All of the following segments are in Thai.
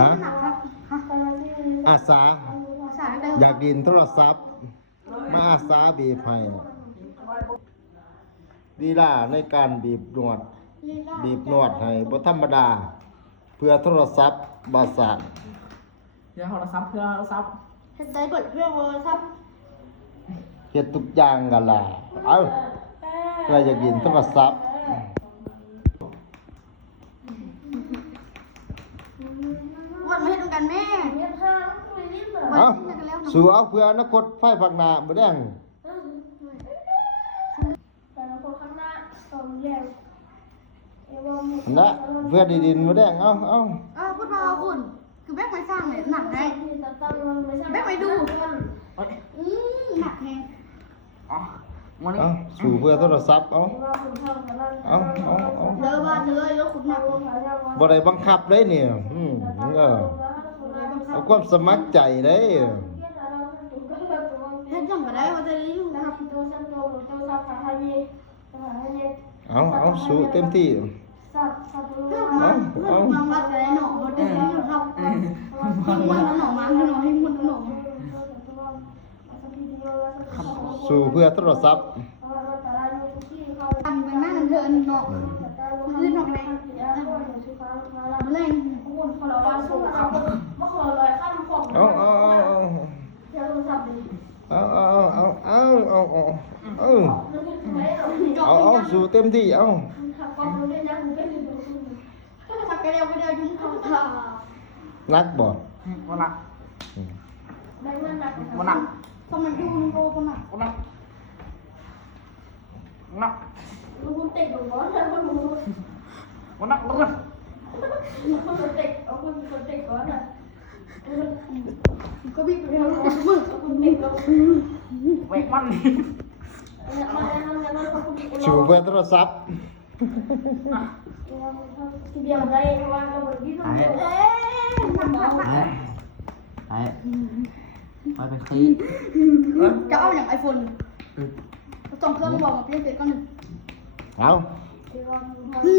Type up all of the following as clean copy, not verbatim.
ฮะอาสาอยากดินโทรศัพท์มาอาสาบีบให้ดีล่าในการบีบนวดให้บ่ธรรมดาเพื่อโทรศัพท์บาสานเดี๋ยวโทรศัพท์เพื่อโทรศัพท์เฮ็ดได้เบิดเพื่อโทรศัพท์เฮ็ดทุกอย่างกันล่ะเอ้าเพื่ออยากดินโทรศัพท์วันมาเฮ็ดกันแม่เอ้าสู่เอาเพื่ออนาคตไฟผักหน้าบ่แดงนะเพื่อดินบ่แดงเอ้าพูดมาคุณคือแบกไปสร้างเนี่ยหนักได้แบกไปดูหนักแฮงสู่เพื่อโทรศัพท์เอาเด้อว่าเธอยกคุณหนักบ่ได้บังคับเลยเนี่ยเอาความสมัครใจเด้เฮ็ดจังก็ได้ว่าจะได้อยู่นะครับเอาสู่เต็มที่เอาบางวัดก็ได้เนาะบ่ได้ครับมันหนอมาหนอให้มันหนอสู่เพื่อโทรศัพท์ทำเป็นหน้าเธอเนาะคือเนาะแม่แรงเอาสู่เต็มที่เอาสักกะเดียวยุ่งเขาท่านักบ่บ่นักบ่นักทำไมดูโกบ่นักลูกเตะบ่นะบ่นักบ่นักลูกเตะเอาคนเตะก่อนน่ะก็บิ๊กเดียวมึงเวกมันสู่เพื่อโทรศัพท์เดียวได้ว่าเราบ่ได้ไปเป็นคีจะเอาอย่าง iPhone ต้องเครื่องบอกมาเปลี่ยนเสร็จก่อนนึงเอานี่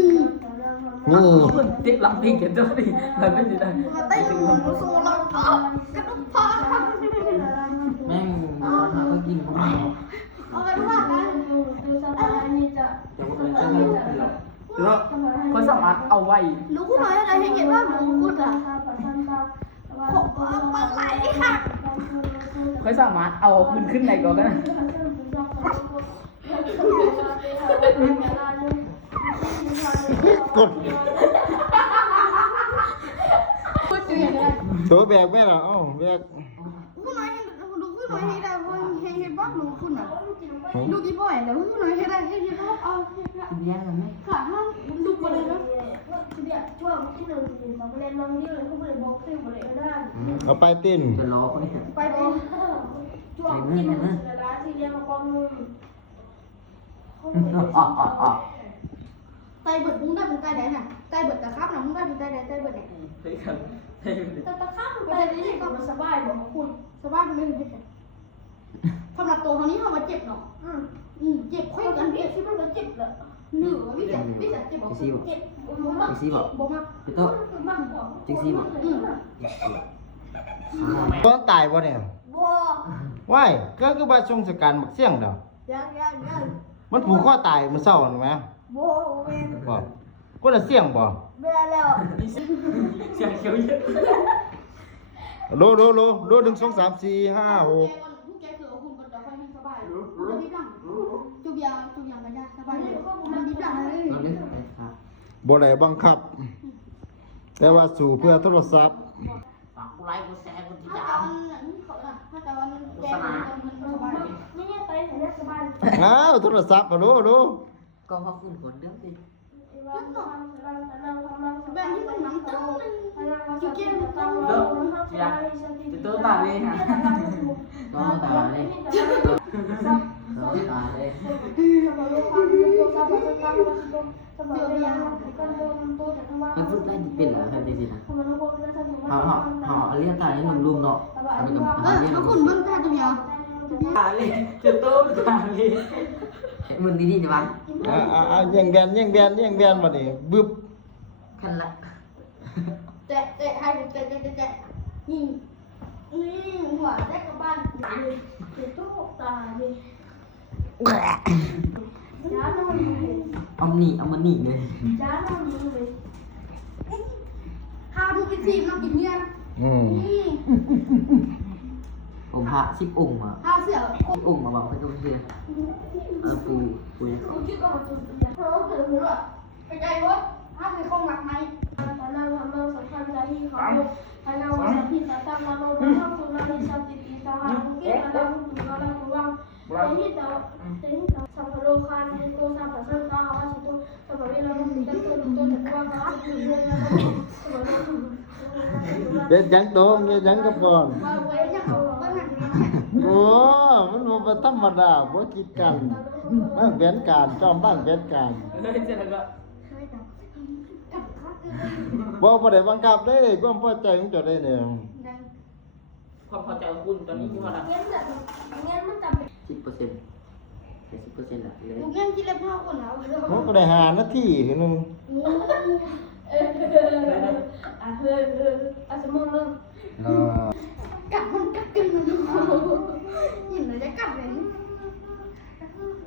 ติ๊กหลังติ๊กเห็นด้วยมันไม่ได้เต้นโซลากระดุกพาแม่งตอนหาก็กินของมันเอาไปว่ากันแล้วคนสามารถเอาไว้ลูกคุณน้อยอะไรให้เห็นว่าลูกคุณอ่ะผมปลาไหลค่ะคนสามารถเอาขึ้นไหนก่อนกันกดโถแบกแม่ล่ะเอ้าแบกคุณน้อยลูกคุณน้อยให้ได้ว่าให้เห็นบ้างลูกคุณอ่ะลูกกี่บ่อยแล้วคุณน้อยให้ได้ให้เห็นว่าเอาแย่เลยไหมขาห้ามลูกมาเลยนะเนี่ยช่วงที่1 4 2เล่นน้องนี่เลยเขาเลยบอกขึ้นมาเลยก็ได้เอาไปติ้นจะรอคนนี้ไปเป็นช่วงที่1ร้านที่เรียนมาก่อนนึงไตเบิดมุ้งได้มุ้งไตไหนน่ะไตเบิดตะครับน่ะมุ้งได้มุ้งไตไหนไตเบิดไหนแต่ตะข้ามไปได้ที่มันสบายบอกคุณสบายมันไม่ถึงเจ็บสำหรับตัวเขานี้เขามาเจ็บเนาะเจ็บค่อยกันเจ็บที่มันเจ็บเลยหนึ่งวิจัยเจ็บบอกเจ็บบอกมาพี่โต้จิ๊กซี่บอกบ่ตายบ่เนี่ยบ่ว้ายก็คือบ่ทรงสการบักเสี่ยงดอกยังมันผูกคอตายมื้อเช้านั่นแหมบ่แม่นบ่คนละเสี่ยงบ่แม่แล้วเสียงเขียวเยอะโล1 2 3 4 5 6แกคือเอาคุณก็จะค่อยสบายแล้วพี่บังจุบยาก็ยาสบายมันดีจังเลยบ่ได้บังคับแต่ว่าสู่เพื่อโทรศัพท์ฝากกูไลค์กูแชร์กูติดตามไม่เนี่ยไปไหนสบายอ้าวโทรศัพท์โลก็พอคุณคนเดิมดิแบบนี้มันน้ำตึ้งจุกเกมเด้ออยากจะเติมตาเลยฮะน้องตาเลยตาเลยมันพูดได้เป็นเหรอครับจริงๆนะเขาเรียกตาเนี่ยลุมๆเนาะเอาคุณมันตาจุบยาตาเลยจะเติมตาเลยมึงดีๆนะบ้านแย่งแบนบ่นี่บึบคันละ แตะแตะให้แตะแตะแตะนี่หัวแตะกับบ้าน เด็กทุกตาดิจ้านอนเลย เอามันหนีเลย จ้านอนเลย ข้าวทุกทีมากินเนี่ย นี่ ผมพระ10 องค์อ่ะ ข้าวเสือ 10 องค์มาบอกให้ดูเพื่อนปูปู เขาคิดก่อนจุดเดียว เขาถือว่าไปไกลวะข้าวเป็นของหลักไหม พนังทำเมืองสำคัญใจที่เขาพนังวันที่ตัดตั้งนาโนพนังสุนันทิสันติติสหาภูเก็ตพนังตุลาลาตุวังแต่ที่สัมภโรคานโกสัมภสังกาอาชิตุสัมภเวลาลุตันตุลุตุตุวังอาชิตุเรื่องนั้นสัมภโรค เฮ็ดหยังโตมเฮ็ดหยังกับก่อน ว่าไว้ยังเอาบ้านหลังนี้ โอ้มันบ่ธรรมดาบ่คิดกันบ้านแผนการจอมบ้านแผนการ เคยกับข้าว บ่ได้บังคับเด้ความพอใจของเจ้าได้เนี่ย ความพอใจของคุณตอนนี้ที่ว่า เงี้ยแบบเงี้ยมันจำเป็น 10%ละเลย ลูกยังกินเล็บเท้าคนเอา มันก็ได้5นาทีคือนึง สมองนึง กัดมันกัดกันมันยินเลยจะกัดเลย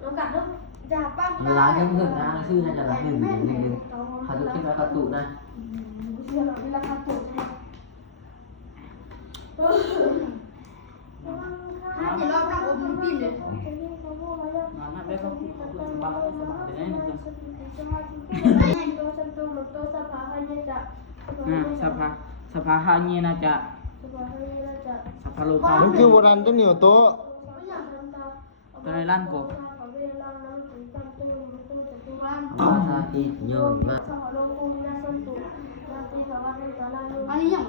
เรากัดลูก จ่าป้า เวลาเพิ่มนะชื่อน่าจะละ1เขาจะคิดว่าเขาตุนะ เชื่อเราเวลาขับตัวใช่ไหม ถ้าจะรอบกับอมกินเลย มาไม่ต้องพูดสบายเลยนะ สภาหาเงี้ยน่าจะสภาโลกา มันคือบ่ดันตัวนิ้วโต อะไรลั่นกบ วัน ภาษาที่เยอะมาก อันนี้ยัง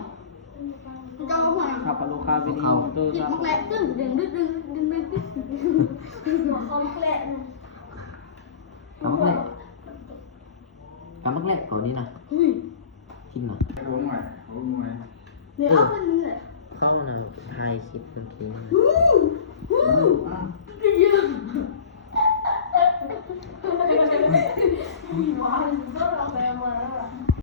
จะเอาหัว สภาโลกาวิดีโต กินมักแหลกตึ้งดึงดึงดึงดึงดึงดึง คอมแกลน กำมักแรกก่อนนี้นะ เฮ้ย จริงเหรอ โอ้ยโอ้ย เดี๋ยวเอาเป็นนี่แหละ เข้านะไทยคลิปเมื่อกี้ ฮู้ฮู้